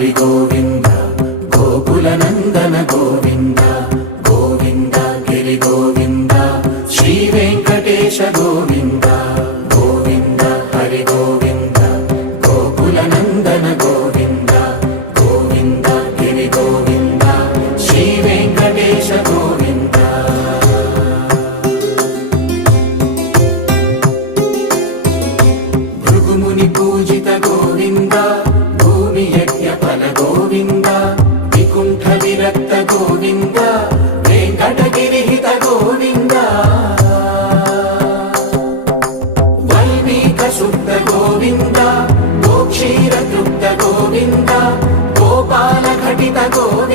హరి గోవింద గోకుల నందన గోవింద గోవింద గిరి గోవింద శ్రీ వెంకటేశ గోవింద గోవింద హరి గోవింద గోకుల నందన గోవింద గోవింద గిరి గోవింద శ్రీ వెంకటేశ గోవింద భృగుముని పూజిత గోవింద భూమి యజ్ఞ ఫల గోవింద వికుంఠ విరక్త గోవింద వెంకటగిరిహిత గోవింద వల్మీక శుద్ధ గోవింద గోక్షీర తృప్త గోవింద గోపాల ఘటిత గోవింద